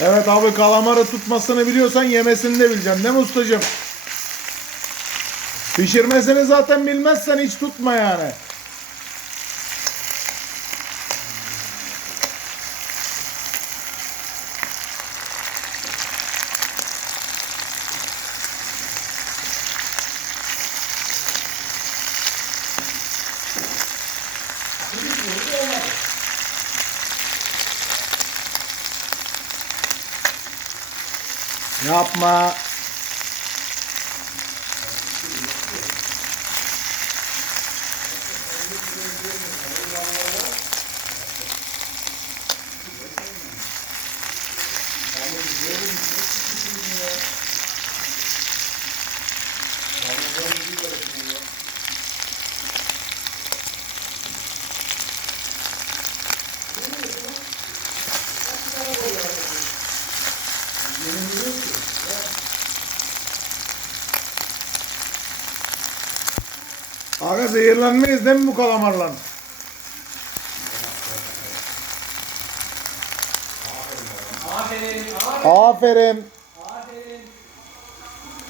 Evet abi, kalamarı tutmasını biliyorsan yemesini de bileceksin değil mi ustacığım? Pişirmesini zaten bilmezsen hiç tutma yani. Yapma. Aga zehirlenmeyiz değil mi bu kalamarla? Aferin. Aferin.